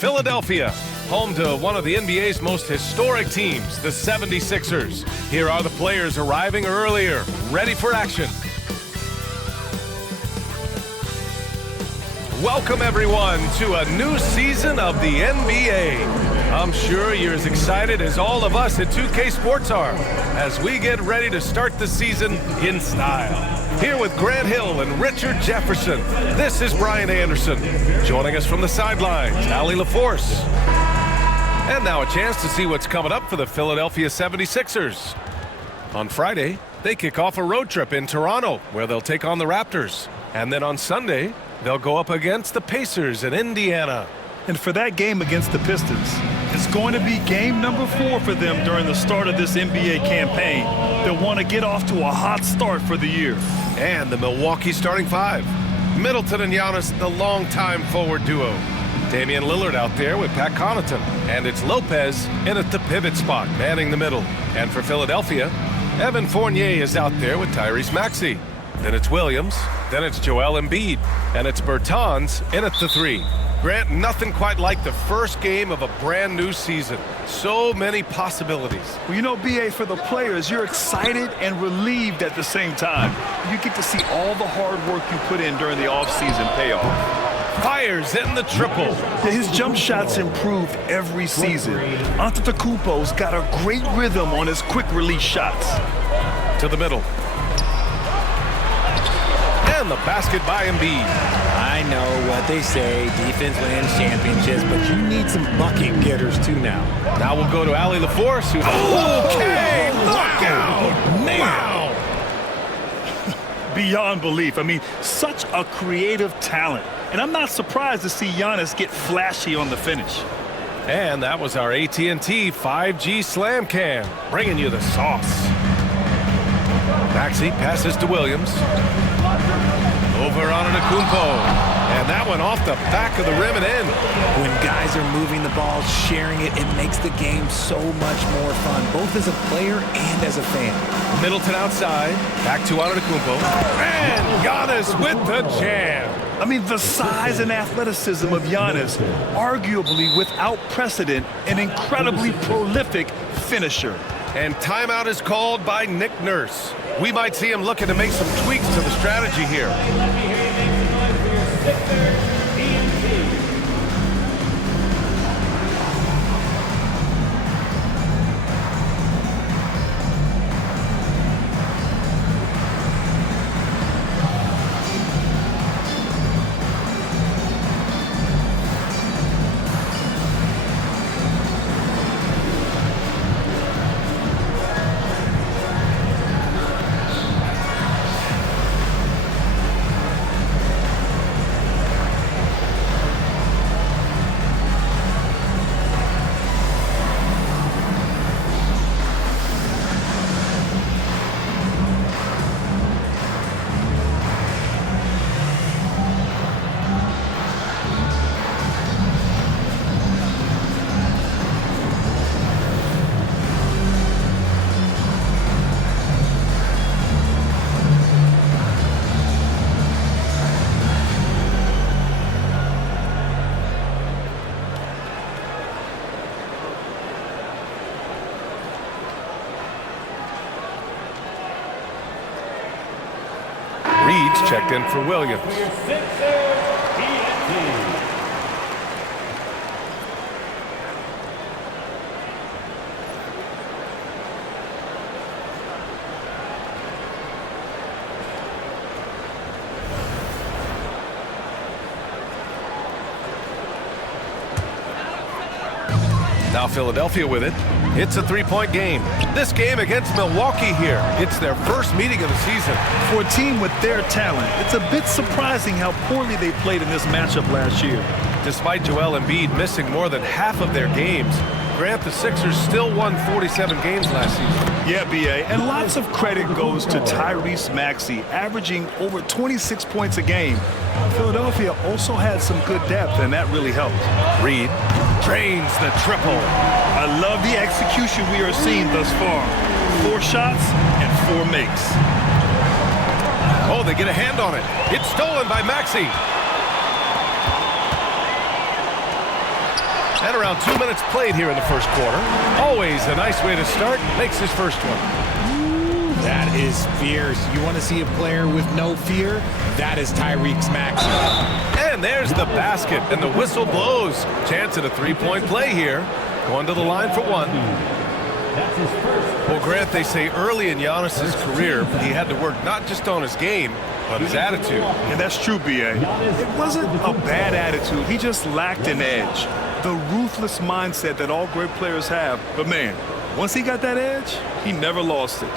Philadelphia, home to one of the NBA's most historic teams, the 76ers. Here are the players arriving earlier, ready for action. Welcome, everyone, to a new season of the NBA. I'm sure you're as excited as all of us at 2K Sports are as we get ready to start the season in style. Here with Grant Hill and Richard Jefferson, this is Brian Anderson. Joining us from the sidelines, Allie LaForce. And now a chance to see what's coming up for the Philadelphia 76ers. On Friday, they kick off a road trip in Toronto, where they'll take on the Raptors. And then on Sunday, they'll go up against the Pacers in Indiana. And for that game against the Pistons, it's going to be game number 4 for them during the start of this NBA campaign. They'll want to get off to a hot start for the year. And the Milwaukee starting 5. Middleton and Giannis, the longtime forward duo. Damian Lillard out there with Pat Connaughton. And it's Lopez in at the pivot spot, manning the middle. And for Philadelphia, Evan Fournier is out there with Tyrese Maxey. Then it's Williams. Then it's Joel Embiid. And it's Bertans in at the 3. Grant, nothing quite like the first game of a brand new season. So many possibilities. Well, you know, B.A., for the players, you're excited and relieved at the same time. You get to see all the hard work you put in during the offseason pay off. Fires in the triple. Yeah, his jump shots improve every season. Antetokounmpo's got a great rhythm on his quick release shots. To the middle. And the basket by Embiid. I know what they say, defense wins championships, but you need some bucket getters too now. Now we'll go to Allie LaForce, who's... Okay! Look out! Wow! Beyond belief. I mean, such a creative talent. And I'm not surprised to see Giannis get flashy on the finish. And that was our AT&T 5G Slam Cam, bringing you the sauce. Maxey passes to Williams. Over on Antetokounmpo. And that went off the back of the rim and in. When guys are moving the ball, sharing it, it makes the game so much more fun, both as a player and as a fan. Middleton outside. Back to Antetokounmpo. And Giannis with the jam. I mean, the size and athleticism of Giannis, arguably without precedent, an incredibly prolific finisher. And timeout is called by Nick Nurse. We might see him looking to make some tweaks to the strategy here. Reed's checked in for Williams. Now Philadelphia with it. It's a three-point game. This game against Milwaukee here. It's their first meeting of the season. For a team with their talent, it's a bit surprising how poorly they played in this matchup last year. Despite Joel Embiid missing more than half of their games, Grant, the Sixers still won 47 games last season. Yeah, B.A., and lots of credit goes to Tyrese Maxey, averaging over 26 points a game. Philadelphia also had some good depth, and that really helped. Reed drains the triple. I love the execution we are seeing thus far. 4 shots and 4 makes. Oh, they get a hand on it. It's stolen by Maxey. And around 2 minutes played here in the first quarter. Always a nice way to start. Makes his first one. That is fierce. You want to see a player with no fear? That is Tyreek's Maxey. And there's the basket, and the whistle blows. Chance at a three-point play here. Going to the line for one. Well, Grant, they say early in Giannis's career, he had to work not just on his game, but his attitude. And that's true, B.A. It wasn't a bad attitude. He just lacked an edge. The ruthless mindset that all great players have. But, man, once he got that edge, he never lost it.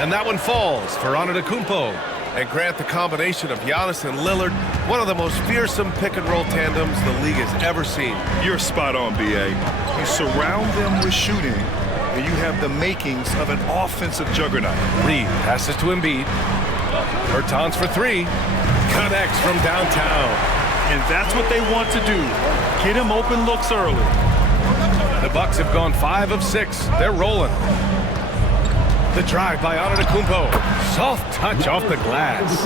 And that one falls for Antetokounmpo. And Grant, the combination of Giannis and Lillard, one of the most fearsome pick-and-roll tandems the league has ever seen. You're spot on, B.A. You surround them with shooting, and you have the makings of an offensive juggernaut. Reed passes to Embiid. Bertans for three. Connects from downtown. And that's what they want to do. Get him open looks early. The Bucks have gone 5 of 6. They're rolling. The drive by Antetokounmpo. Soft touch off the glass.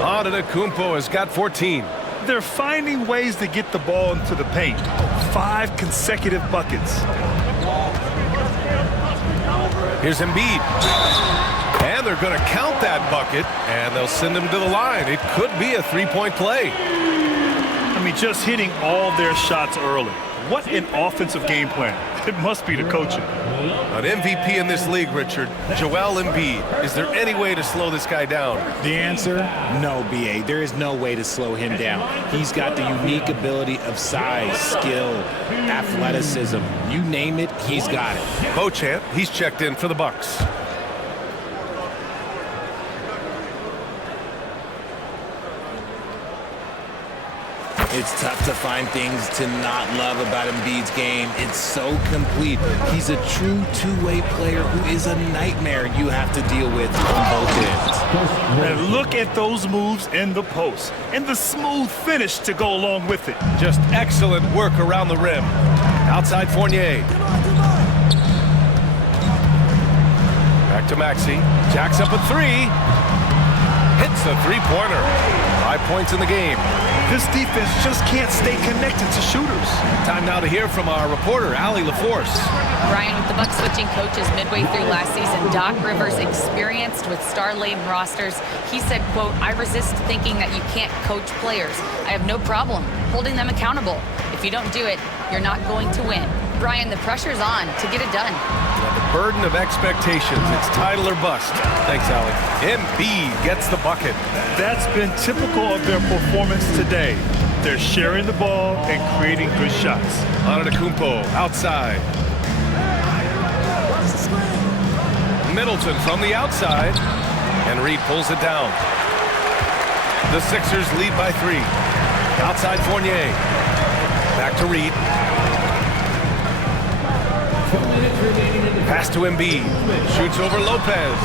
Antetokounmpo has got 14. They're finding ways to get the ball into the paint. 5 consecutive buckets. Here's Embiid. And they're going to count that bucket, and they'll send him to the line. It could be a three-point play. I mean, just hitting all their shots early. What an offensive game plan. It must be the coaching. An MVP in this league, Richard. Joel Embiid. Is there any way to slow this guy down? The answer? No, B.A. There is no way to slow him down. He's got the unique ability of size, skill, athleticism. You name it, he's got it. Beauchamp, he's checked in for the Bucks. It's tough to find things to not love about Embiid's game. It's so complete. He's a true two-way player who is a nightmare you have to deal with on both ends. And look at those moves in the post and the smooth finish to go along with it. Just excellent work around the rim. Outside Fournier. Back to Maxey. Jacks up a three. Hits a three-pointer. 5 points in the game. This defense just can't stay connected to shooters. Time now to hear from our reporter, Allie LaForce. Brian, with the Bucks switching coaches midway through last season, Doc Rivers, experienced with star-laden rosters, he said, quote, "I resist thinking that you can't coach players. I have no problem holding them accountable. If you don't do it, you're not going to win." Brian, the pressure's on to get it done. The burden of expectations. It's title or bust. Thanks, Allie. Embiid gets the bucket. That's been typical of their performance today. They're sharing the ball and creating good shots. Antetokounmpo outside. Middleton from the outside. And Reed pulls it down. The Sixers lead by 3. Outside Fournier. Back to Reed. Pass to Embiid. Shoots over Lopez.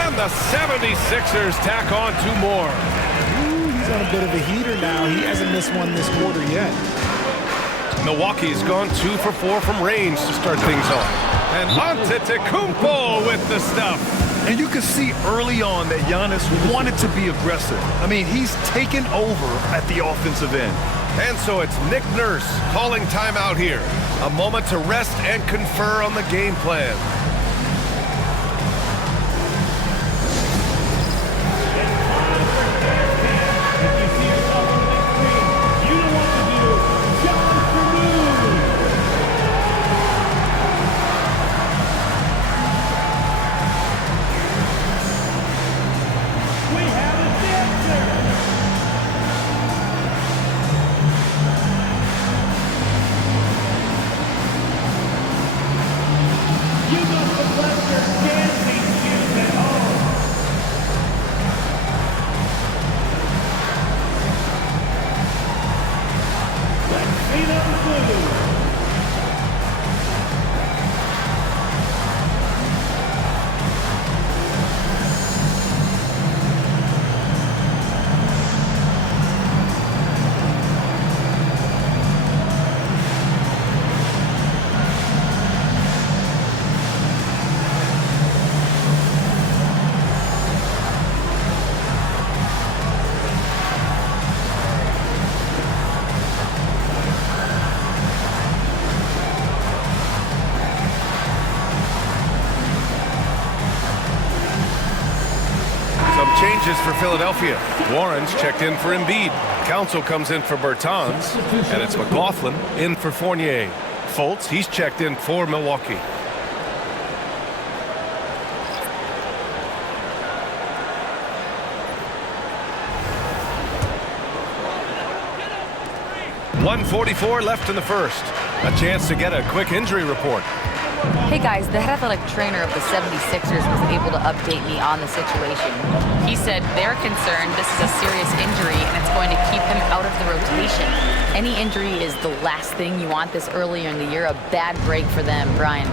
And the 76ers tack on 2 more. He's on a bit of a heater now. He hasn't missed one this quarter yet. Milwaukee's gone 2 for 4 from range to start things off. And Antetokounmpo with the stuff. And you can see early on that Giannis wanted to be aggressive. I mean, he's taken over at the offensive end. And so it's Nick Nurse calling timeout here. A moment to rest and confer on the game plan. You Changes for Philadelphia. Warren's checked in for Embiid. Council comes in for Bertans, and it's McLaughlin in for Fournier. Fultz, he's checked in for Milwaukee. .144 left in the first. A chance to get a quick injury report. Hey guys, the head athletic trainer of the 76ers was able to update me on the situation. He said they're concerned this is a serious injury and it's going to keep him out of the rotation. Any injury is the last thing you want this earlier in the year. A bad break for them. Brian.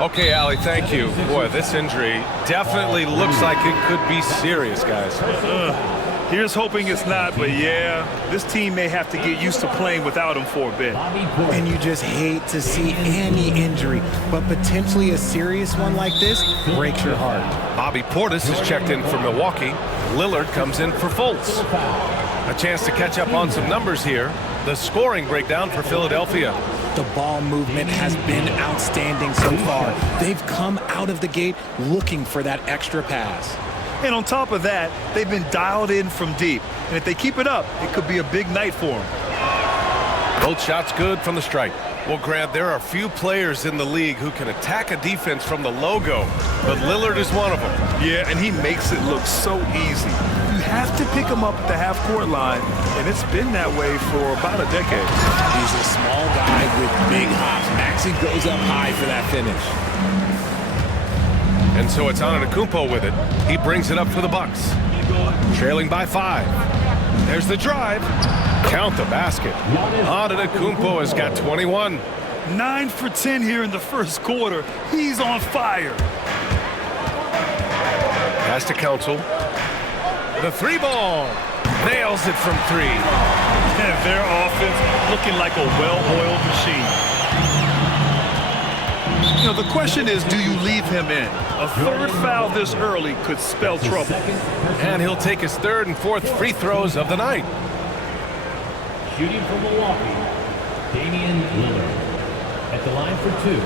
Okay, Allie, thank you. Boy, this injury definitely looks like it could be serious, guys. Here's hoping it's not, but yeah, this team may have to get used to playing without him for a bit. And you just hate to see any injury, but potentially a serious one like this breaks your heart. Bobby Portis is checked in for Milwaukee. Lillard comes in for Fultz. A chance to catch up on some numbers here. The scoring breakdown for Philadelphia. The ball movement has been outstanding so far. They've come out of the gate looking for that extra pass. And on top of that, they've been dialed in from deep. And if they keep it up, it could be a big night for them. Both shots good from the stripe. Well, Grant, there are few players in the league who can attack a defense from the logo, but Lillard is one of them. Yeah, and he makes it look so easy. You have to pick him up at the half-court line, and it's been that way for about a decade. He's a small guy with big hops. Maxey goes up high for that finish. And so it's Antetokounmpo with it. He brings it up for the Bucks. Trailing by 5. There's the drive. Count the basket. Antetokounmpo has got 21. 9 for 10 here in the first quarter. He's on fire. Pass to Council. The 3-ball. Nails it from 3. And their offense looking like a well-oiled machine. You know, the question is, do you leave him in? A third foul this early could spell trouble. And he'll take his third and fourth free throws of the night. Shooting for Milwaukee, Damian Lillard. At the line for 2.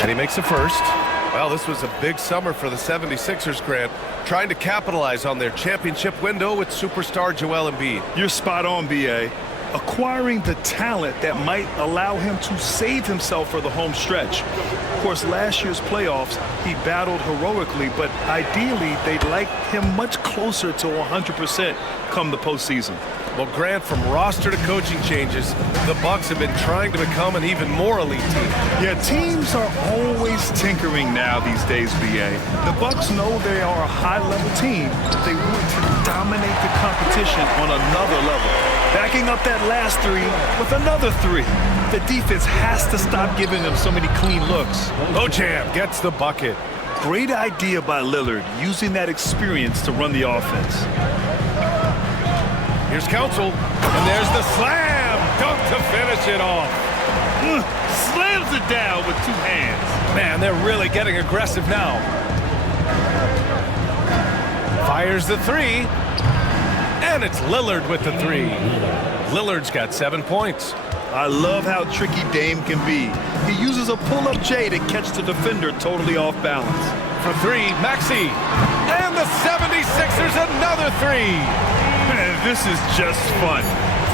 And he makes a first. Well, this was a big summer for the 76ers, Grant, trying to capitalize on their championship window with superstar Joel Embiid. You're spot on, B.A. Acquiring the talent that might allow him to save himself for the home stretch. Of course, last year's playoffs, he battled heroically, but ideally, they'd like him much closer to 100% come the postseason. Well, Grant, from roster to coaching changes, the Bucks have been trying to become an even more elite team. Yeah, teams are always tinkering now these days, B.A. The Bucks know they are a high-level team, but they want to dominate the competition on another level. Backing up that last 3 with another 3. The defense has to stop giving them so many clean looks. Bojam gets the bucket. Great idea by Lillard, using that experience to run the offense. Here's Council, and there's the slam dunk to finish it off. Slams it down with 2 hands. Man, they're really getting aggressive now. Fires the 3, and it's Lillard with the 3. Lillard's got 7 points. I love how tricky Dame can be. He uses a pull-up J to catch the defender totally off balance. For 3, Maxey, and the 76ers another 3. Man, this is just fun.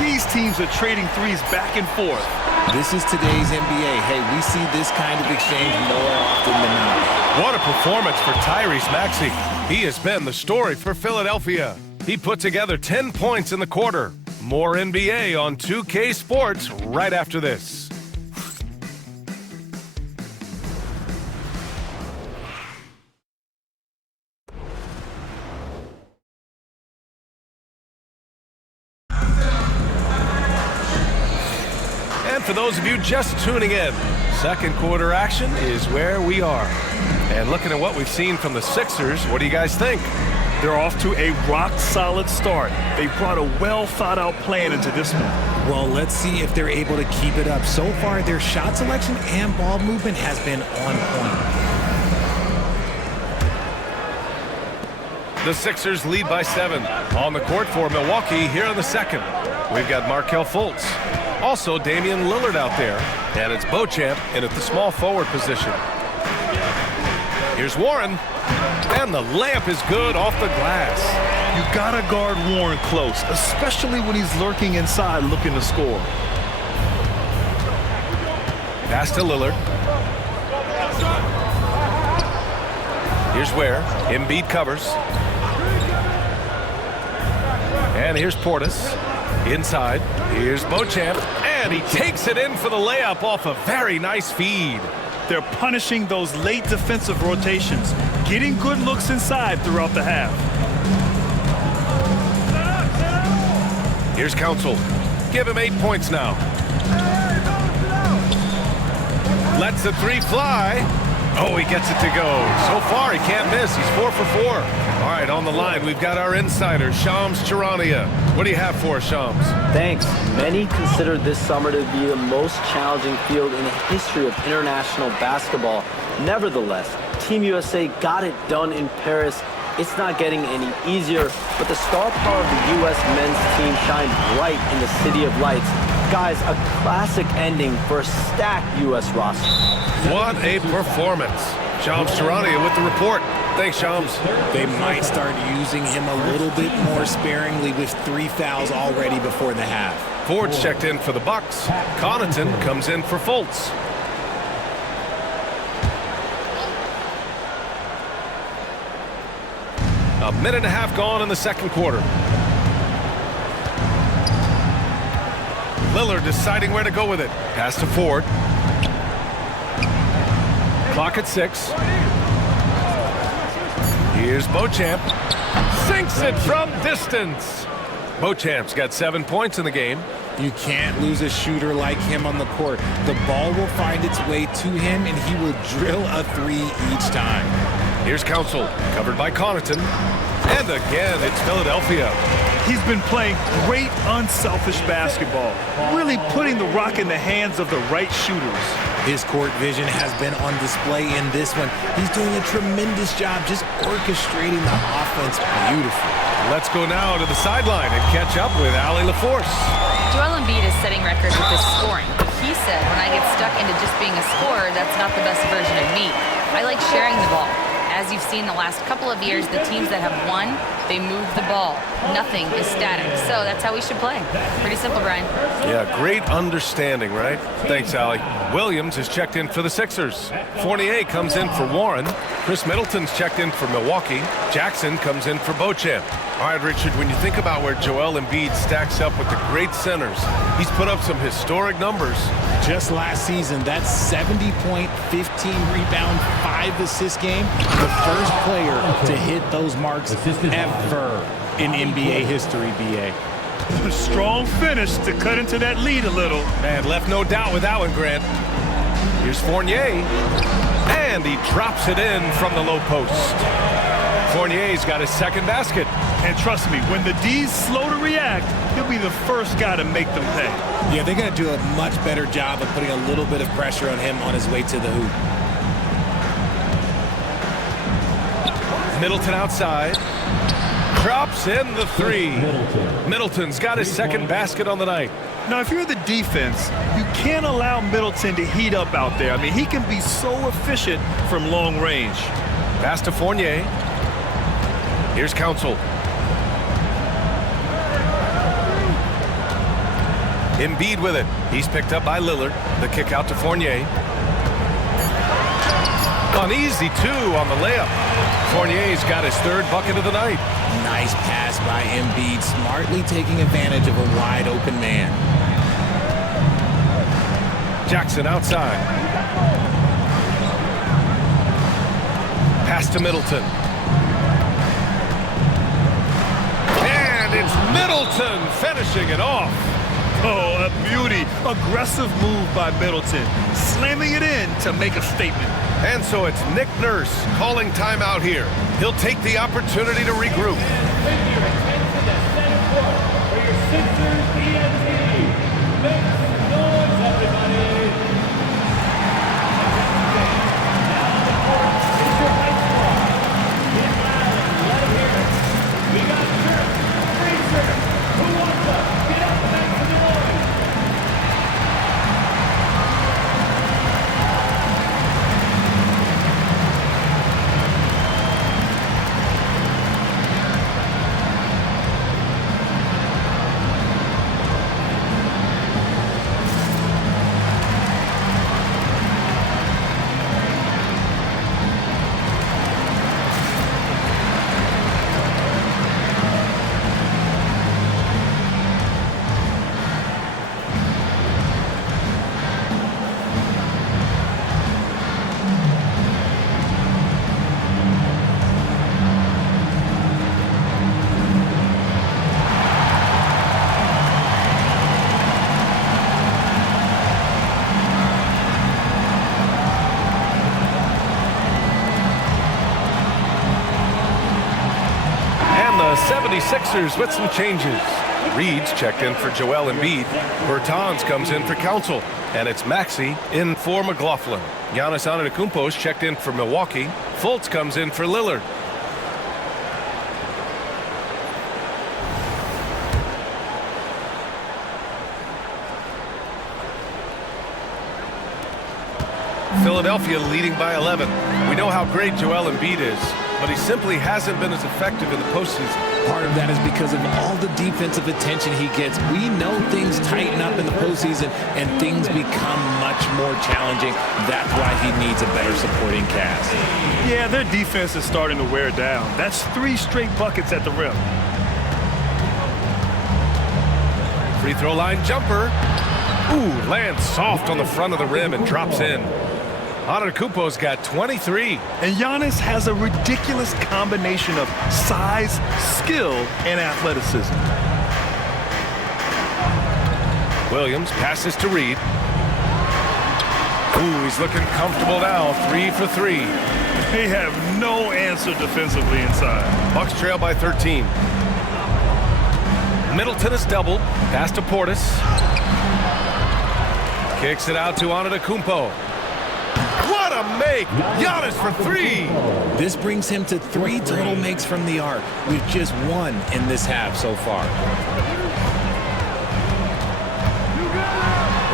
These teams are trading threes back and forth. This is today's NBA. Hey, we see this kind of exchange more often than not. What a performance for Tyrese Maxey. He has been the story for Philadelphia. He put together 10 points in the quarter. More NBA on 2K Sports right after this. For those of you just tuning in, second quarter action is where we are. And looking at what we've seen from the Sixers, what do you guys think? They're off to a rock-solid start. They brought a well-thought-out plan into this one. Well, let's see if they're able to keep it up. So far, their shot selection and ball movement has been on point. The Sixers lead by 7. On the court for Milwaukee here in the second. We've got Markelle Fultz. Also Damian Lillard out there. And it's Beauchamp in at the small forward position. Here's Warren. And the layup is good off the glass. You gotta guard Warren close, especially when he's lurking inside looking to score. Pass to Lillard. Here's Ware. Embiid covers. And here's Portis. Inside. Here's Beauchamp. And he takes it in for the layup off a very nice feed. They're punishing those late defensive rotations, getting good looks inside throughout the half. Here's Council. Give him 8 points now. Lets the three fly. Oh, he gets it to go. So far, he can't miss. He's 4 for 4. All right, on the line, we've got our insider, Shams Charania. What do you have for us, Shams? Thanks. Many consider this summer to be the most challenging field in the history of international basketball. Nevertheless, Team USA got it done in Paris. It's not getting any easier, but the star power of the U.S. men's team shined bright in the City of Lights. Guys, a classic ending for a stacked U.S. roster. What a performance. Shams Charania with the report. Thanks, Shams. They might start using him a little bit more sparingly with 3 fouls already before the half. Ford's checked in for the Bucks. Connaughton comes in for Fultz. A minute and a half gone in the second quarter. Lillard deciding where to go with it. Pass to Ford. Clock at 6. Here's Beauchamp. Sinks it from distance. Beauchamp's got 7 points in the game. You can't lose a shooter like him on the court. The ball will find its way to him, and he will drill a 3 each time. Here's Council, covered by Connaughton. And again, it's Philadelphia. He's been playing great, unselfish basketball, really putting the rock in the hands of the right shooters. His court vision has been on display in this one. He's doing a tremendous job just orchestrating the offense beautifully. Let's go now to the sideline and catch up with Allie LaForce. Joel Embiid is setting records with his scoring. He said, when I get stuck into just being a scorer, that's not the best version of me. I like sharing the ball. As you've seen the last couple of years, the teams that have won, they move the ball. Nothing is static. So that's how we should play. Pretty simple, Brian. Yeah, great understanding, right? Thanks, Allie. Williams is checked in for the Sixers. Fournier comes in for Warren. Chris Middleton's checked in for Milwaukee. Jackson comes in for Beauchamp. All right, Richard, when you think about where Joel Embiid stacks up with the great centers, he's put up some historic numbers. Just last season, that 70-point, 15-rebound, 5-assist game, the first player to hit those marks ever in NBA history, B.A. A strong finish to cut into that lead a little. Man, left no doubt with that one, Grant. Here's Fournier. And he drops it in from the low post. Fournier's got his second basket. And trust me, when the D's slow to react, he'll be the first guy to make them pay. Yeah, they're going to do a much better job of putting a little bit of pressure on him on his way to the hoop. Middleton outside. Drops in the 3. Middleton's got his second basket on the night. Now, if you're the defense, you can't allow Middleton to heat up out there. I mean, he can be so efficient from long range. Pass to Fournier. Here's Council. Embiid with it. He's picked up by Lillard. The kick out to Fournier. An easy 2 on the layup. Fournier's got his third bucket of the night. Nice pass by Embiid, smartly taking advantage of a wide-open man. Jackson outside. Pass to Middleton. And it's Middleton finishing it off. Oh, a beauty. Aggressive move by Middleton. Slamming it in to make a statement. And so it's Nick Nurse calling timeout here. He'll take the opportunity to regroup. Thank you. Attention at center court for your Sixers ENT. Make some noise, everybody. Now the court is your high squad. Get loud and let him hear it. Sixers with some changes. Reed's checked in for Joel Embiid. Bertans comes in for Council. And it's Maxey in for McLaughlin. Giannis Antetokounmpo's checked in for Milwaukee. Fultz comes in for Lillard. Philadelphia leading by 11. We know how great Joel Embiid is, but he simply hasn't been as effective in the postseason. Part of that is because of all the defensive attention he gets. We know things tighten up in the postseason and things become much more challenging. That's why he needs a better supporting cast. Yeah, their defense is starting to wear down. That's 3 straight buckets at the rim. Free throw line jumper. Ooh, lands soft on the front of the rim and drops in. Antetokounmpo's got 23. And Giannis has a ridiculous combination of size, skill, and athleticism. Williams passes to Reed. Ooh, he's looking comfortable now. 3 for 3. They have no answer defensively inside. Bucks trail by 13. Middleton is doubled. Pass to Portis. Kicks it out to Antetokounmpo. What a make! Giannis for 3! This brings him to 3 total makes from the arc, with just 1 in this half so far.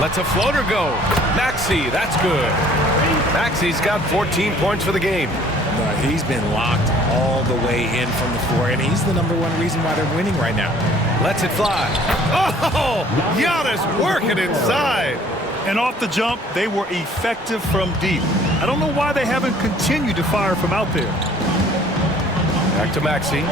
Lets a floater go. Maxey, that's good. Maxey's got 14 points for the game. He's been locked all the way in from the floor, and he's the #1 reason why they're winning right now. Lets it fly. Oh! Giannis working inside. And off the jump, they were effective from deep. I don't know why they haven't continued to fire from out there. Back to Maxey.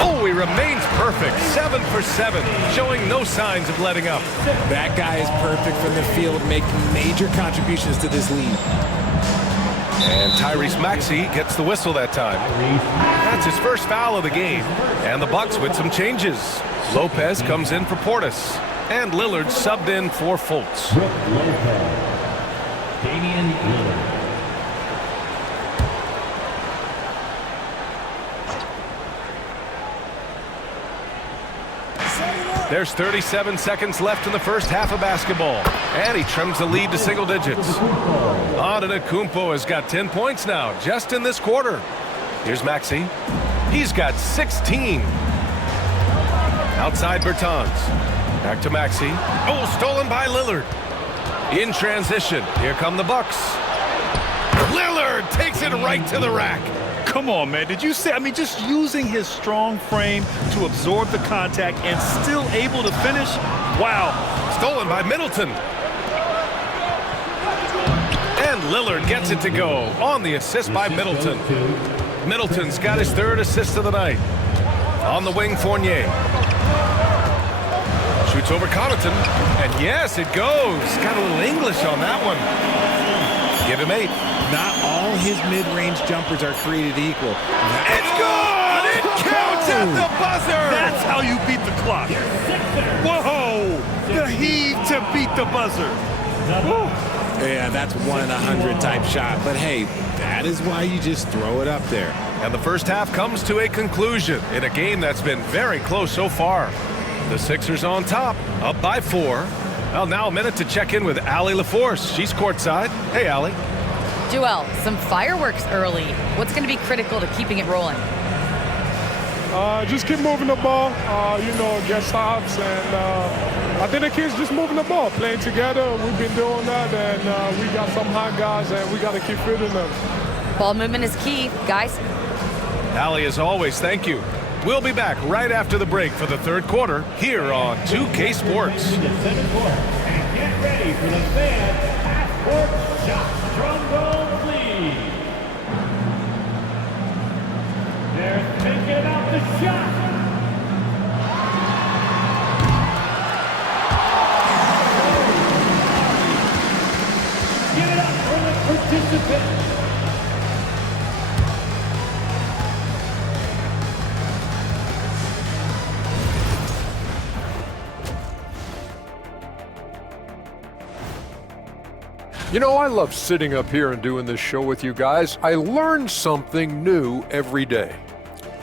Oh, he remains perfect. 7 for 7, showing no signs of letting up. That guy is perfect from the field, making major contributions to this lead. And Tyrese Maxey gets the whistle that time. That's his first foul of the game. And the Bucks with some changes. Lopez comes in for Portis. And Lillard subbed in for Fultz. Damian Lillard. There's 37 seconds left in the first half of basketball. And he trims the lead to single digits. Antetokounmpo has got 10 points now, just in this quarter. Here's Maxey. He's got 16. Outside Bertans. Back to Maxey. Oh, stolen by Lillard. In transition, here come the Bucks. Lillard takes it right to the rack. Come on, man. Did you see? I mean, just using his strong frame to absorb the contact and still able to finish. Wow. Stolen by Middleton. And Lillard gets it to go on the assist by Middleton. Middleton's got his 3rd assist of the night. On the wing, Fournier. Shoots over Connaughton, and yes, it goes. Got a little English on that one. Give him 8. Not all his mid-range jumpers are created equal. It's good! It counts at the buzzer! That's how you beat the clock. Whoa! The heave to beat the buzzer. Woo. Yeah, that's 1 in 100 type shot. But hey, that is why you just throw it up there. And the first half comes to a conclusion in a game that's been very close so far. The Sixers on top, up by 4. Well, now a minute to check in with Allie LaForce. She's courtside. Hey, Allie. Joel, some fireworks early. What's going to be critical to keeping it rolling? Just keep moving the ball, get stops, and I think the kids just moving the ball, playing together. We've been doing that, and we got some hot guys, and we got to keep fitting them. Ball movement is key, guys. Allie, as always, thank you. We'll be back right after the break for the 3rd quarter here on 2K Sports. To the center court. And get ready for the fan half-court shot. Drum roll, please. They're thinking about the shot. Give it up for the participants. You know, I love sitting up here and doing this show with you guys. I learn something new every day.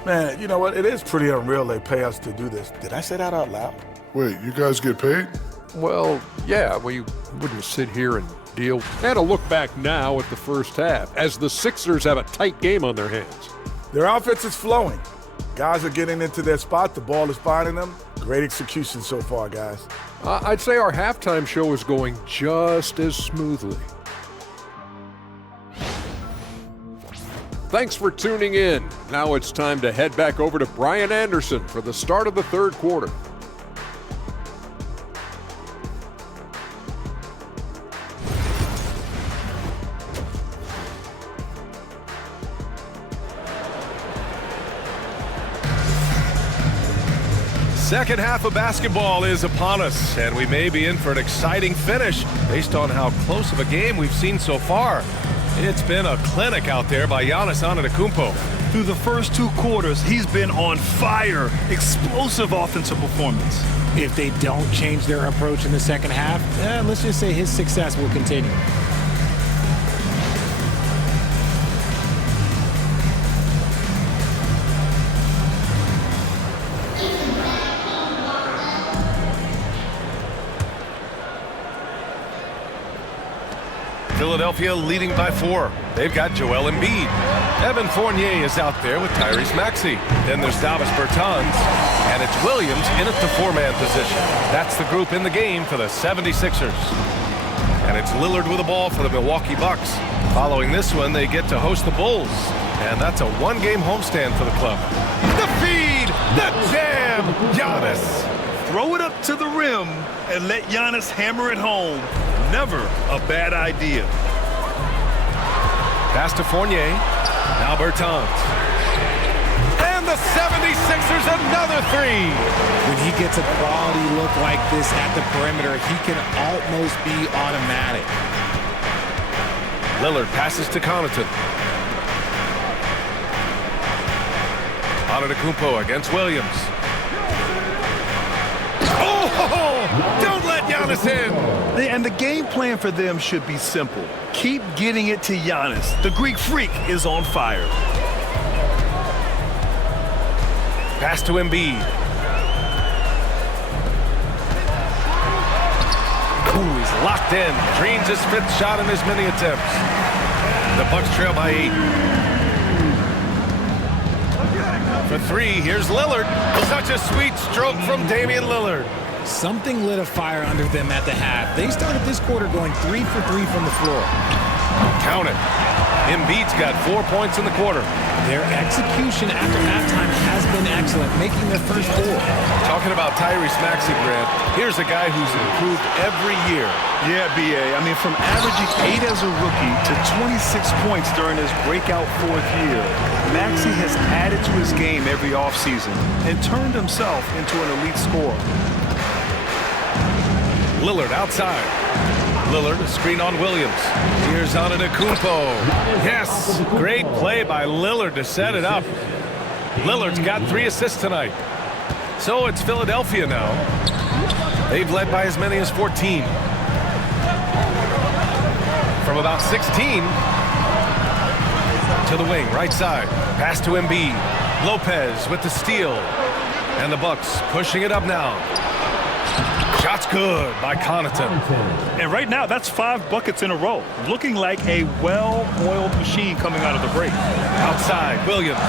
Man, you know what? It is pretty unreal they pay us to do this. Did I say that out loud? Wait, you guys get paid? Well, yeah, we wouldn't sit here and deal. And a look back now at the first half, as the Sixers have a tight game on their hands. Their offense is flowing. Guys are getting into their spot. The ball is finding them. Great execution so far, guys. I'd say our halftime show is going just as smoothly. Thanks for tuning in. Now it's time to head back over to Brian Anderson for the start of the third quarter. Second half of basketball is upon us, and we may be in for an exciting finish based on how close of a game we've seen so far. It's been a clinic out there by Giannis Antetokounmpo. Through the first 2 quarters, he's been on fire. Explosive offensive performance. If they don't change their approach in the second half, let's just say his success will continue. Philadelphia leading by 4. They've got Joel Embiid. Evan Fournier is out there with Tyrese Maxey. Then there's Davis Bertans, and it's Williams in at the 4-man position. That's the group in the game for the 76ers. And it's Lillard with the ball for the Milwaukee Bucks. Following this one, they get to host the Bulls. And that's a 1-game homestand for the club. The feed! The jam! Giannis! Throw it up to the rim and let Giannis hammer it home. Never a bad idea. Pass to Fournier. Now Bertans. And the 76ers another 3. When he gets a quality look like this at the perimeter, he can almost be automatic. Lillard passes to Connaughton. Antetokounmpo against Williams. Oh! Don't let Giannis in! And the game plan for them should be simple. Keep getting it to Giannis. The Greek freak is on fire. Pass to Embiid. Ooh, he's locked in. Dreams his 5th shot in as many attempts. The Bucks trail by 8. For 3, here's Lillard. Such a sweet stroke from Damian Lillard. Something lit a fire under them at the half. They started this quarter going 3 for 3 from the floor. Count it. Embiid's got 4 points in the quarter. Their execution after halftime has been excellent, making their first 4. Talking about Tyrese Maxey, Grant, here's a guy who's improved every year. Yeah, B.A. I mean, from averaging 8 as a rookie to 26 points during his breakout 4th year, Maxey has added to his game every offseason and turned himself into an elite scorer. Lillard outside. Lillard, a screen on Williams. Here's Antetokounmpo. Yes, great play by Lillard to set it up. Lillard's got 3 assists tonight. So it's Philadelphia now. They've led by as many as 14. From about 16 to the wing, right side. Pass to Embiid. Lopez with the steal. And the Bucks pushing it up now. Shot's good by Connaughton. And right now, that's 5 buckets in a row. Looking like a well-oiled machine coming out of the break. Outside, Williams.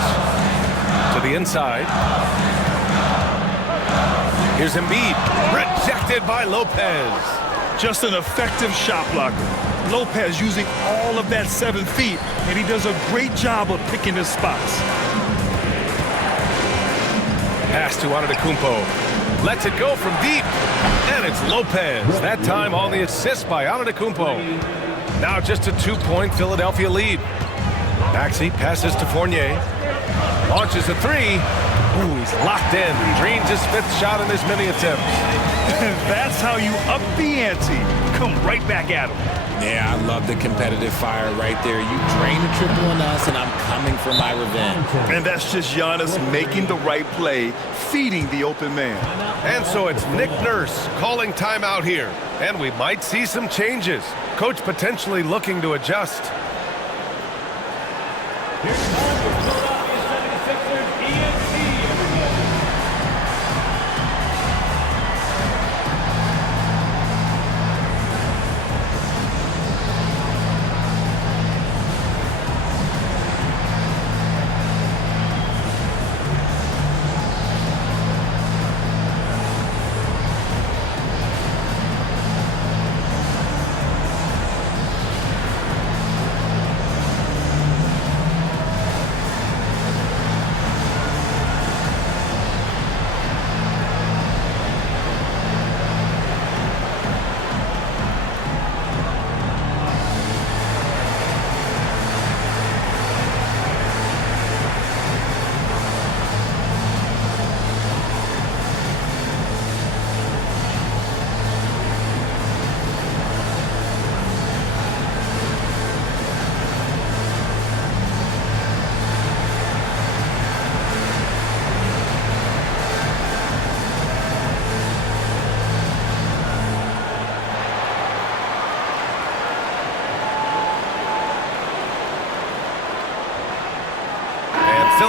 To the inside. Here's Embiid. Rejected by Lopez. Just an effective shot blocker. Lopez using all of that 7 feet, and he does a great job of picking his spots. Pass to Antetokounmpo. Lets it go from deep. And it's Lopez. That time on the assist by Antetokounmpo. Now just a 2-point Philadelphia lead. Maxey passes to Fournier. Launches a 3. Ooh, he's locked in. Dreams his 5th shot in as many attempts. That's how you up the ante. Come right back at him. Yeah, I love the competitive fire right there. You drain a triple on us, and I'm coming for my revenge. And that's just Giannis making the right play, feeding the open man. And so it's Nick Nurse calling timeout here. And we might see some changes. Coach potentially looking to adjust. Here's time for Philadelphia 76ers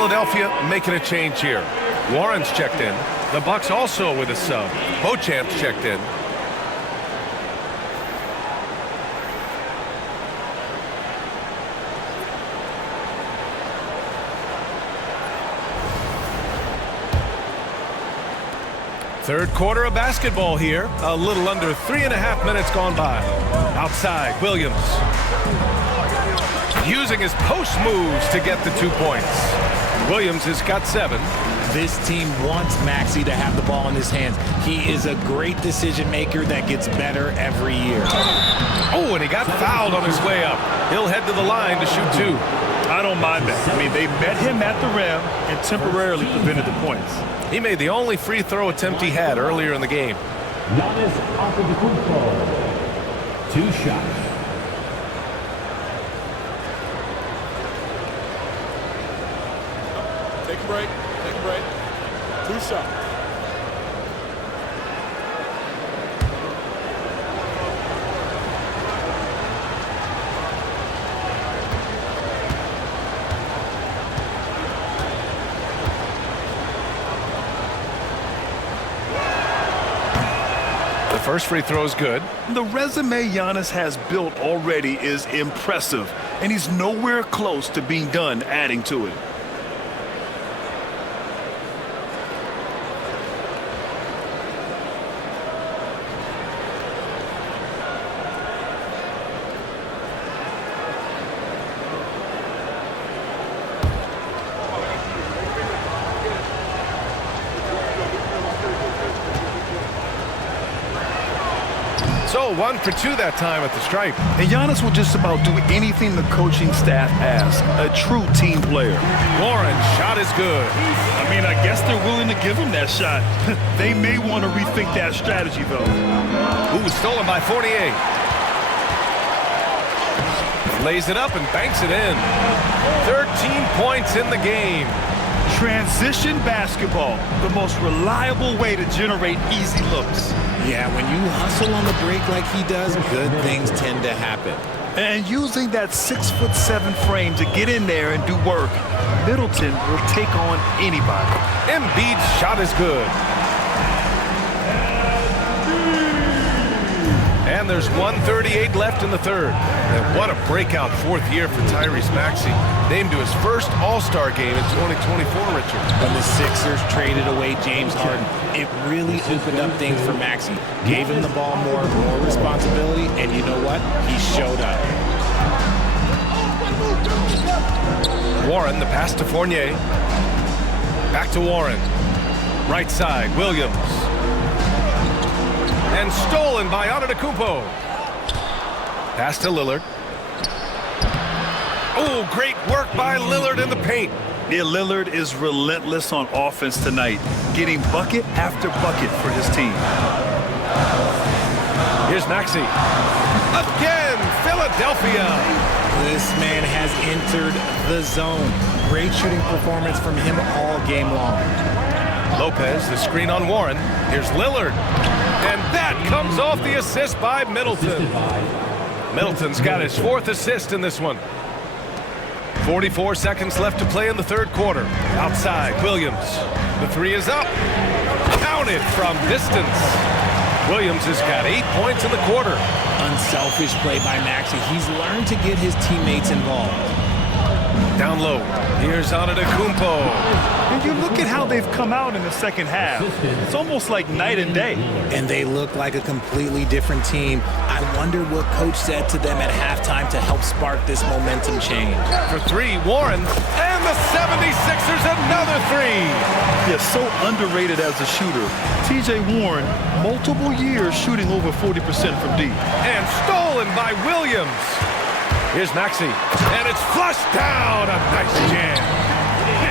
Philadelphia making a change here. Warren's checked in. The Bucks also with a sub. Beauchamp's checked in. Third quarter of basketball here. A little under 3.5 minutes gone by. Outside, Williams. Using his post moves to get the 2 points. Williams has got 7. This team wants Maxey to have the ball in his hands. He is a great decision maker that gets better every year. Oh, and he got fouled on his way up. He'll head to the line to shoot 2. I don't mind that. I mean, they met him at the rim and temporarily prevented the points. He made the only free throw attempt he had earlier in the game. Giannis Antetokounmpo. 2 shots. Take a break. Take a break. 2 shots. The first free throw is good. The resume Giannis has built already is impressive, and he's nowhere close to being done adding to it. So 1 for 2 that time at the stripe. And Giannis will just about do anything the coaching staff asks. A true team player. Warren's shot is good. I mean, I guess they're willing to give him that shot. They may want to rethink that strategy, though. Ooh, stolen by 48. Lays it up and banks it in. 13 points in the game. Transition basketball, the most reliable way to generate easy looks. Yeah, when you hustle on the break like he does, good things tend to happen. And using that 6'7" frame to get in there and do work, Middleton will take on anybody. Embiid's shot is good. And there's 1:38 left in the third. And what a breakout 4th year for Tyrese Maxey. Named to his first All-Star game in 2024, Richard. When the Sixers traded away James Harden, it really opened up things for Maxey. Gave him the ball more responsibility, and you know what? He showed up. Warren, the pass to Fournier. Back to Warren. Right side, Williams. And stolen by Antetokounmpo. Pass to Lillard. Oh, great work by Lillard in the paint. Yeah, Lillard is relentless on offense tonight, getting bucket after bucket for his team. Here's Maxey. Again, Philadelphia. This man has entered the zone. Great shooting performance from him all game long. Lopez, the screen on Warren. Here's Lillard. And that comes off the assist by Middleton. Middleton's got his 4th assist in this one. 44 seconds left to play in the third quarter. Outside, Williams. The 3 is up. Counted from distance. Williams has got 8 points in the quarter. Unselfish play by Maxey. He's learned to get his teammates involved. Down low. Here's Antetokounmpo. And you look at how they've come out in the second half. It's almost like night and day. And they look like a completely different team. I wonder what coach said to them at halftime to help spark this momentum change. For 3, Warren. And the 76ers another 3. Yeah, so underrated as a shooter. T.J. Warren, multiple years shooting over 40% from deep. And stolen by Williams. Here's Maxey. And it's flushed down. A nice jam.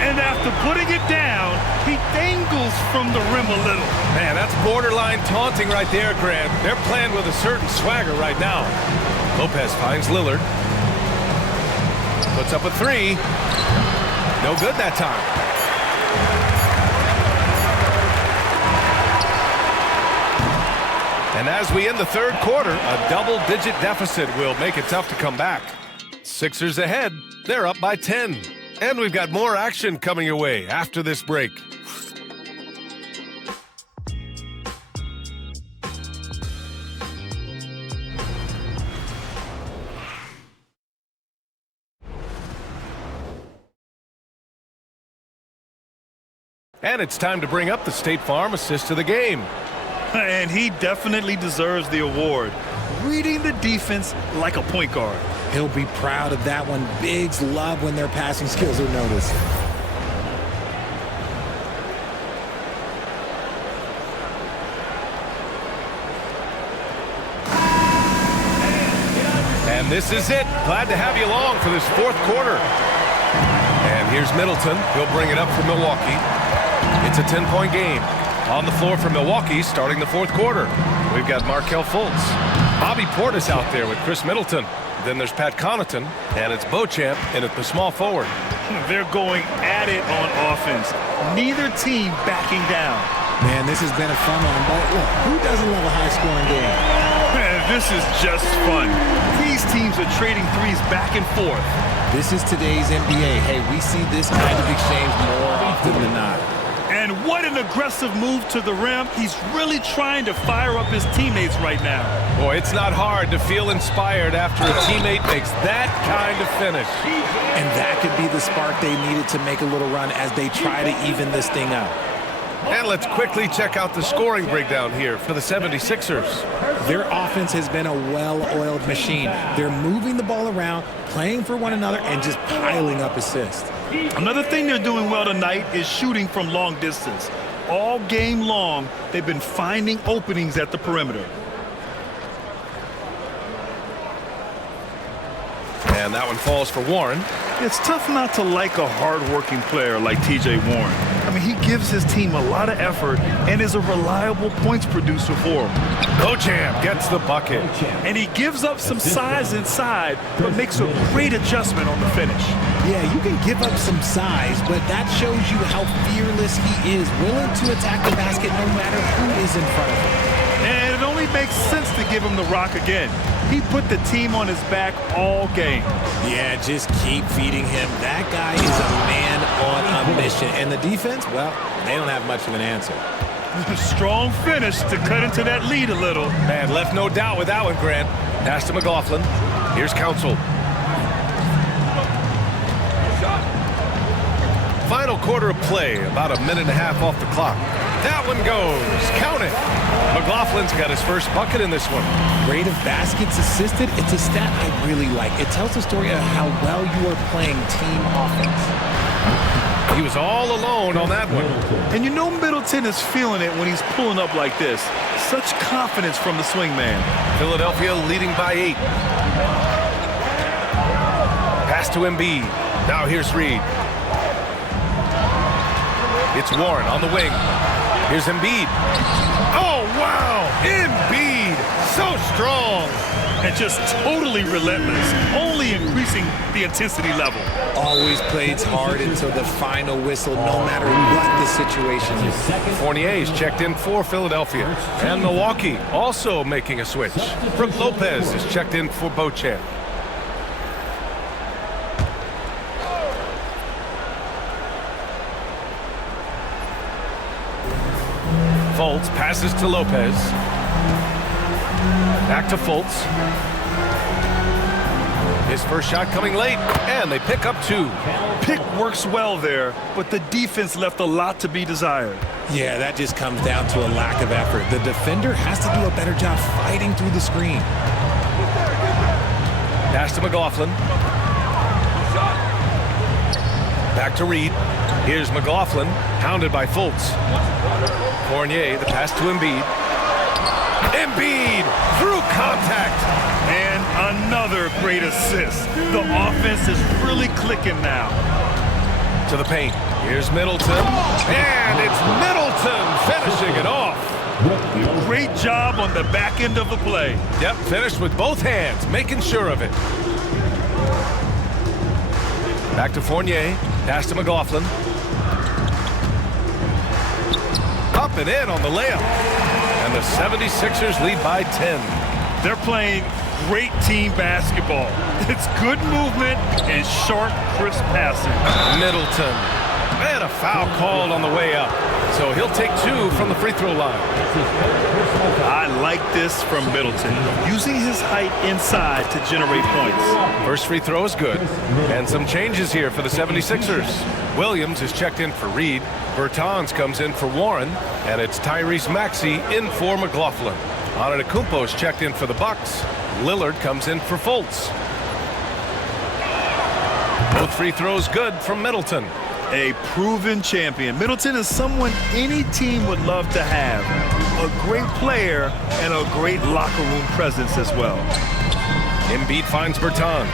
And after putting it down, he dangles from the rim a little. Man, that's borderline taunting right there, Grant. They're playing with a certain swagger right now. Lopez finds Lillard. Puts up a 3. No good that time. And as we end the third quarter, a double-digit deficit will make it tough to come back. Sixers ahead. They're up by 10. And we've got more action coming your way after this break. And it's time to bring up the State Farm assist of the game. And he definitely deserves the award. Reading the defense like a point guard. He'll be proud of that one. Bigs love when their passing skills are noticed. And this is it. Glad to have you along for this fourth quarter. And here's Middleton. He'll bring it up for Milwaukee. It's a 10-point game. On the floor for Milwaukee starting the fourth quarter. We've got Markelle Fultz. Bobby Portis out there with Chris Middleton. Then there's Pat Connaughton, and it's Beauchamp in at the small forward. They're going at it on offense. Neither team backing down. Man, this has been a fun one, but look, who doesn't love a high-scoring game? Man, this is just fun. These teams are trading threes back and forth. This is today's NBA. Hey, we see this kind of exchange more often than not. And what an aggressive move to the rim. He's really trying to fire up his teammates right now. Boy, it's not hard to feel inspired after a teammate makes that kind of finish. And that could be the spark they needed to make a little run as they try to even this thing out. And let's quickly check out the scoring breakdown here for the 76ers. Their offense has been a well-oiled machine. They're moving the ball around, playing for one another, and just piling up assists. Another thing they're doing well tonight is shooting from long distance. All game long, they've been finding openings at the perimeter. And that one falls for Warren. It's tough not to like a hard-working player like T.J. Warren. I mean, he gives his team a lot of effort and is a reliable points producer for them. Beauchamp gets the bucket. And he gives up some size inside, but makes a great adjustment on the finish. Yeah, you can give up some size, but that shows you how fearless he is, willing to attack the basket no matter who is in front of him. And it only makes sense to give him the rock again. He put the team on his back all game. Yeah, just keep feeding him. That guy is a man on a mission. And the defense, well, they don't have much of an answer. Strong finish to cut into that lead a little. Man, left no doubt with that one, Grant. Pass to McLaughlin. Here's Council. Final quarter of play, about a minute and a half off the clock. That one goes. Count it. McLaughlin's got his first bucket in this one. Rate of baskets assisted, it's a stat I really like. It tells the story of how well you are playing team offense. He was all alone on that one. And you know Middleton is feeling it when he's pulling up like this. Such confidence from the swing man. Philadelphia leading by 8. Pass to Embiid. Now here's Reed. It's Warren on the wing. Here's Embiid. Oh, wow! Embiid! So strong! And just totally relentless, only increasing the intensity level. Always plays hard until the final whistle, no matter what the situation is. Fournier's checked in for Philadelphia. And Milwaukee also making a switch. Brook Lopez is checked in for Beauchamp. Fultz passes to Lopez. Back to Fultz. His first shot coming late, and they pick up 2. Pick works well there, but the defense left a lot to be desired. Yeah, that just comes down to a lack of effort. The defender has to do a better job fighting through the screen. Pass to McLaughlin. Back to Reed. Here's McLaughlin, hounded by Fultz. Fournier, the pass to Embiid. Embiid through contact. And another great assist. The offense is really clicking now. To the paint. Here's Middleton. And it's Middleton finishing it off. Great job on the back end of the play. Yep, finished with both hands, making sure of it. Back to Fournier. Pass to McLaughlin. Up and in on the layup. And the 76ers lead by 10. They're playing great team basketball. It's good movement and sharp, crisp passing. Middleton. And a foul called on the way up. So he'll take 2 from the free throw line. I like this from Middleton, using his height inside to generate points. First free throw is good. And some changes here for the 76ers. Williams is checked in for Reed. Bertans comes in for Warren. And it's Tyrese Maxey in for McLaughlin. Antetokounmpo is checked in for the Bucks. Lillard comes in for Fultz. Both free throws good from Middleton. A proven champion. Middleton is someone any team would love to have. A great player and a great locker room presence as well. Embiid finds Bertans.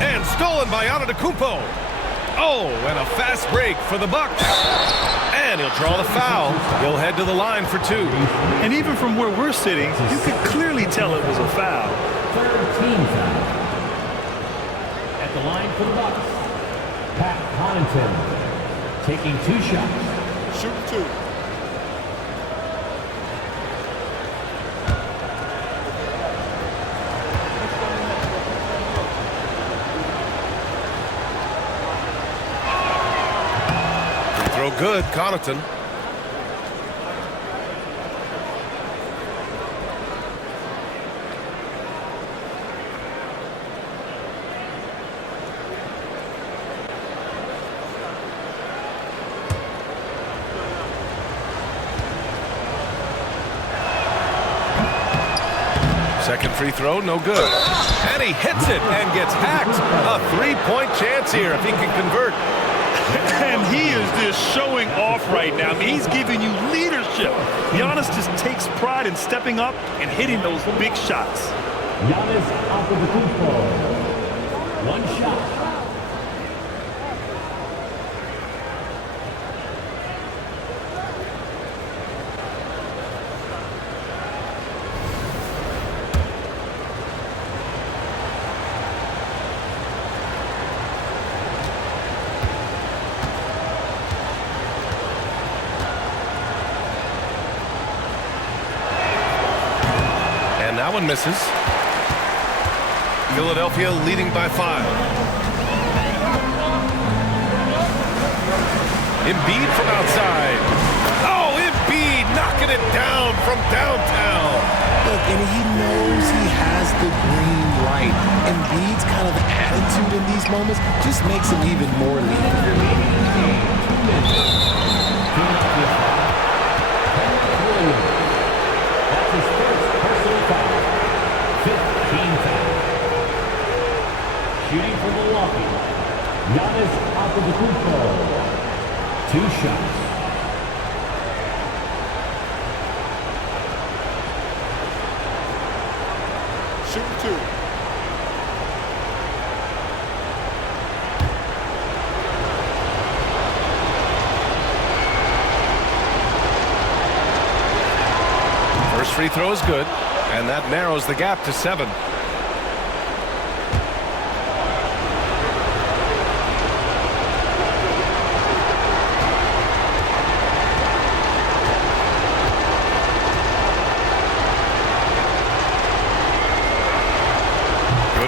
And stolen by Antetokounmpo. Oh, and a fast break for the Bucks. And he'll draw the foul. He'll head to the line for 2. And even from where we're sitting, you could clearly tell it was a foul. Third team foul. At the line for the Bucks, Pat Connaughton taking 2 shots. Shoot 2. Throw good, Connaughton. Second free throw, no good. And he hits it and gets hacked. A 3-point chance here if he can convert. And he is just showing off right now. I mean, he's giving you leadership. Giannis just takes pride in stepping up and hitting those big shots. Giannis Antetokounmpo. 1 shot. That one misses. Philadelphia leading by 5. Embiid from outside. Oh, Embiid knocking it down from downtown. Look, and he knows he has the green light. Embiid's kind of attitude in these moments just makes him even more lethal. Shooting for Milwaukee, Giannis Antetokounmpo. 2 shots. Shoot 2. First free throw is good, and that narrows the gap to 7.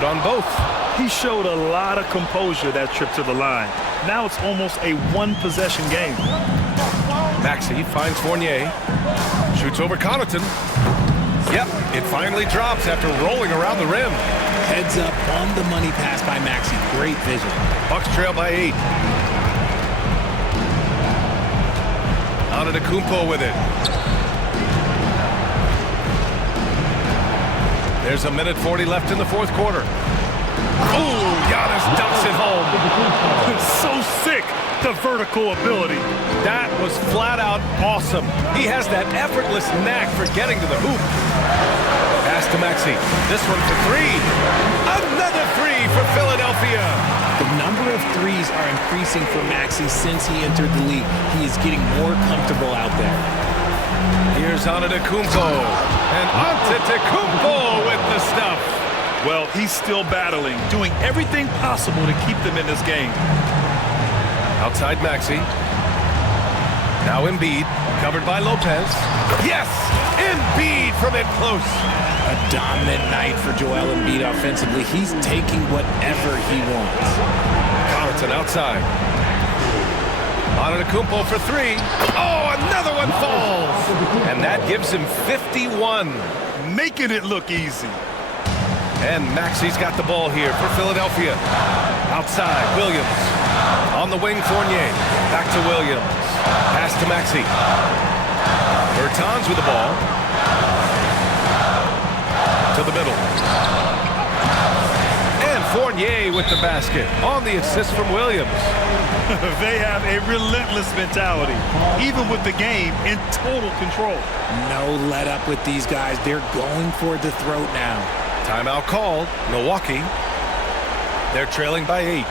On both. He showed a lot of composure that trip to the line. Now it's almost a 1-possession game. Maxey finds Fournier. Shoots over Connaughton. Yep, it finally drops after rolling around the rim. Heads up on the money pass by Maxey. Great vision. Bucks trail by 8. Antetokounmpo with it. There's a minute 40 left in the 4th quarter. Oh, Giannis dunks it home. So sick, the vertical ability. That was flat out awesome. He has that effortless knack for getting to the hoop. Pass to Maxey. This one for 3. Another 3 for Philadelphia. The number of threes are increasing for Maxey since he entered the league. He is getting more comfortable out there. Here's Antetokounmpo. And Antetokounmpo with the stuff. Well, he's still battling, doing everything possible to keep them in this game. Outside Maxey. Now Embiid, covered by Lopez. Yes! Embiid from in close. A dominant night for Joel Embiid offensively. He's taking whatever he wants. Connaughton outside. Antetokounmpo for three. Oh, another one falls. And that gives him 51. Making it look easy. And Maxi's got the ball here for Philadelphia. Outside, Williams. On the wing, Fournier. Back to Williams. Pass to Maxi. Bertans with the ball. To the middle. And Fournier with the basket. On the assist from Williams. They have a relentless mentality, even with the game in total control. No let up with these guys. They're going for the throat now. Timeout called. Milwaukee. They're trailing by 8.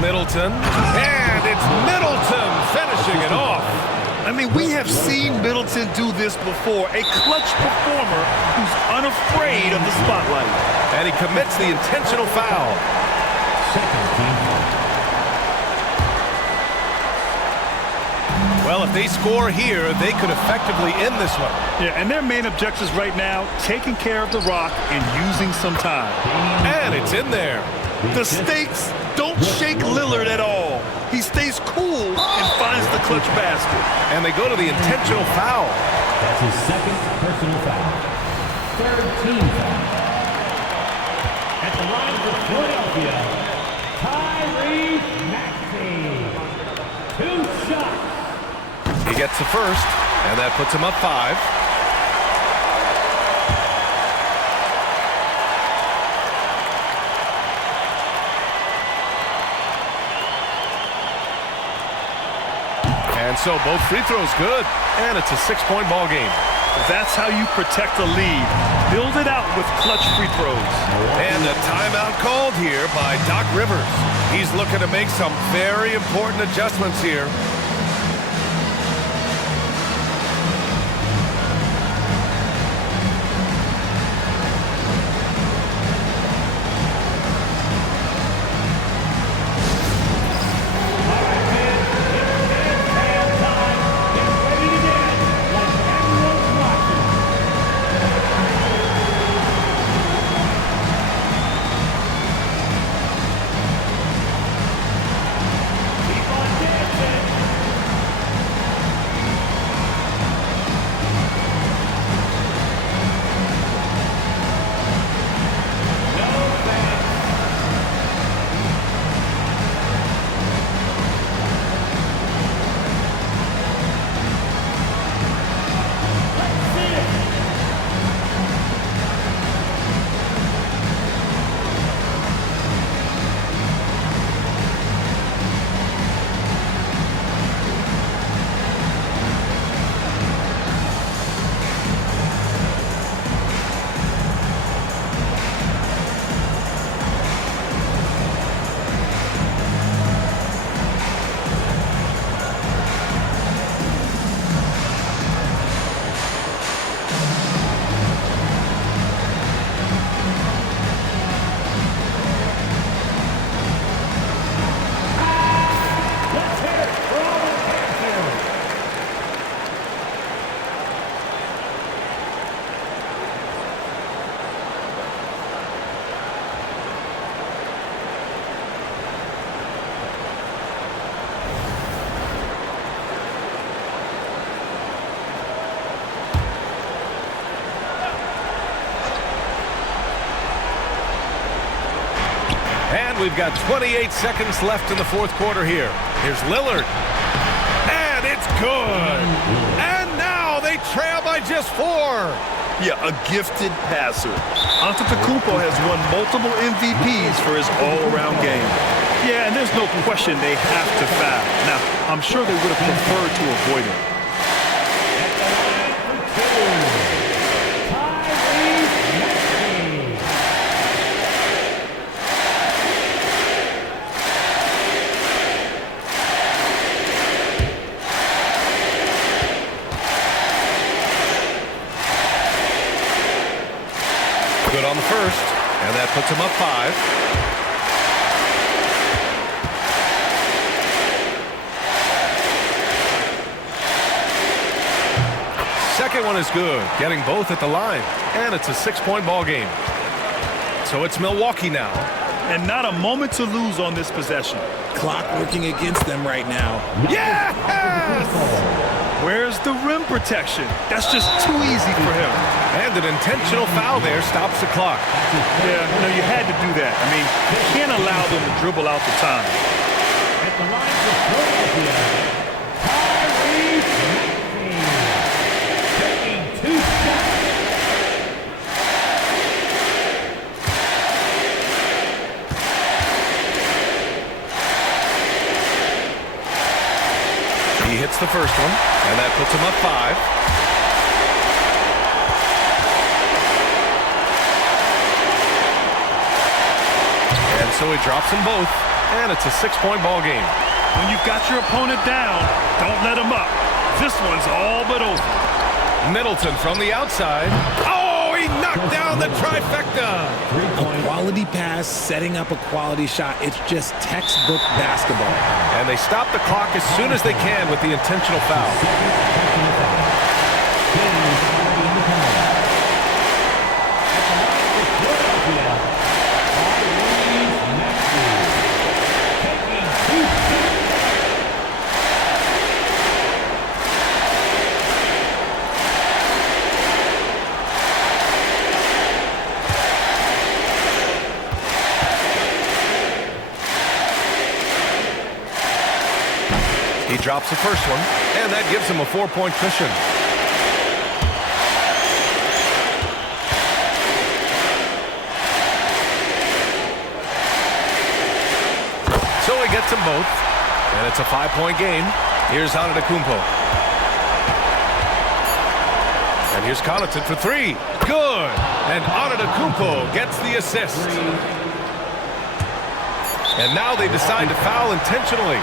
Middleton, and it's Middleton finishing it off. I mean, we have seen Middleton do this before. A clutch performer who's unafraid of the spotlight. And he commits the intentional foul. Well, if they score here, they could effectively end this one. Yeah, and their main objectives right now, taking care of the rock and using some time. And it's in there. The stakes don't shake Lillard at all. He stays cool and finds the clutch basket. And they go to the intentional foul. That's his second personal foul. Third team foul. At the line for Philadelphia, Tyrese Maxey. 2 shots. He gets the first, and that puts him up 5. And so both free throws good, and it's a 6-point ball game. That's how you protect the lead. Build it out with clutch free throws. And a timeout called here by Doc Rivers. He's looking to make some very important adjustments here. And we've got 28 seconds left in the fourth quarter here. Here's Lillard. And it's good. And now they trail by just 4. Yeah, a gifted passer. Antetokounmpo has won multiple MVPs for his all-around game. Yeah, and there's no question they have to foul. Now, I'm sure they would have preferred to avoid it. Good on the first, and that puts him up 5. Second one is good, getting both at the line, and it's a 6-point ball game. So it's Milwaukee now. And not a moment to lose on this possession. Clock working against them right now. Yes! Where's the rim protection? That's just too easy for him. And an intentional foul there stops the clock. Yeah, you had to do that. I mean, you can't allow them to dribble out the time. At the line for Philadelphia, taking 2 shots. He hits the first one, and that puts him up 5. And so he drops them both, and it's a 6-point ball game. When you've got your opponent down, don't let him up. This one's all but over. Middleton from the outside. Oh, he knocked down the trifecta. A quality pass, setting up a quality shot. It's just textbook basketball. And they stop the clock as soon as they can with the intentional foul. He drops the first one, and that gives him a 4-point cushion. So he gets them both, and it's a 5-point game. Here's Antetokounmpo. And here's Connaughton for 3. Good! And Antetokounmpo gets the assist. And now they decide to foul intentionally.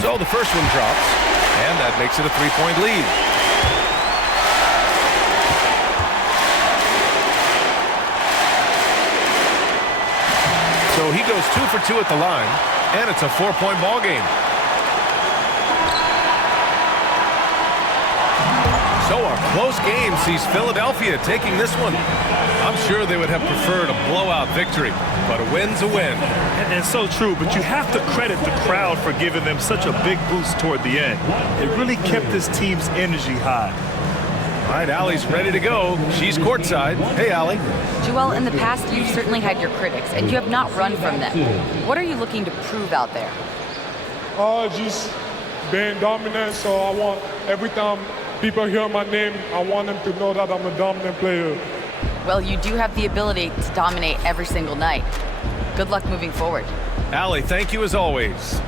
So the first one drops, and that makes it a 3-point lead. So he goes 2 for 2 at the line, and it's a 4-point ball game. So our close game sees Philadelphia taking this one. I'm sure they would have preferred a blowout victory, but a win's a win. And so true, but you have to credit the crowd for giving them such a big boost toward the end. It really kept this team's energy high. All right, Allie's ready to go. She's courtside. Hey, Allie. Joel, in the past, you've certainly had your critics, and you have not run from them. What are you looking to prove out there? Just being dominant, so I want every time people hear my name, I want them to know that I'm a dominant player. Well, you do have the ability to dominate every single night. Good luck moving forward. Allie, thank you as always.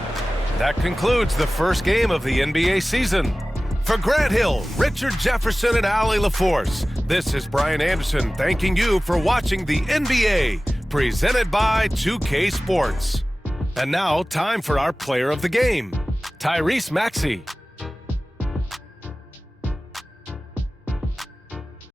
That concludes the first game of the NBA season. For Grant Hill, Richard Jefferson, and Allie LaForce, this is Brian Anderson thanking you for watching the NBA, presented by 2K Sports. And now, time for our player of the game, Tyrese Maxey.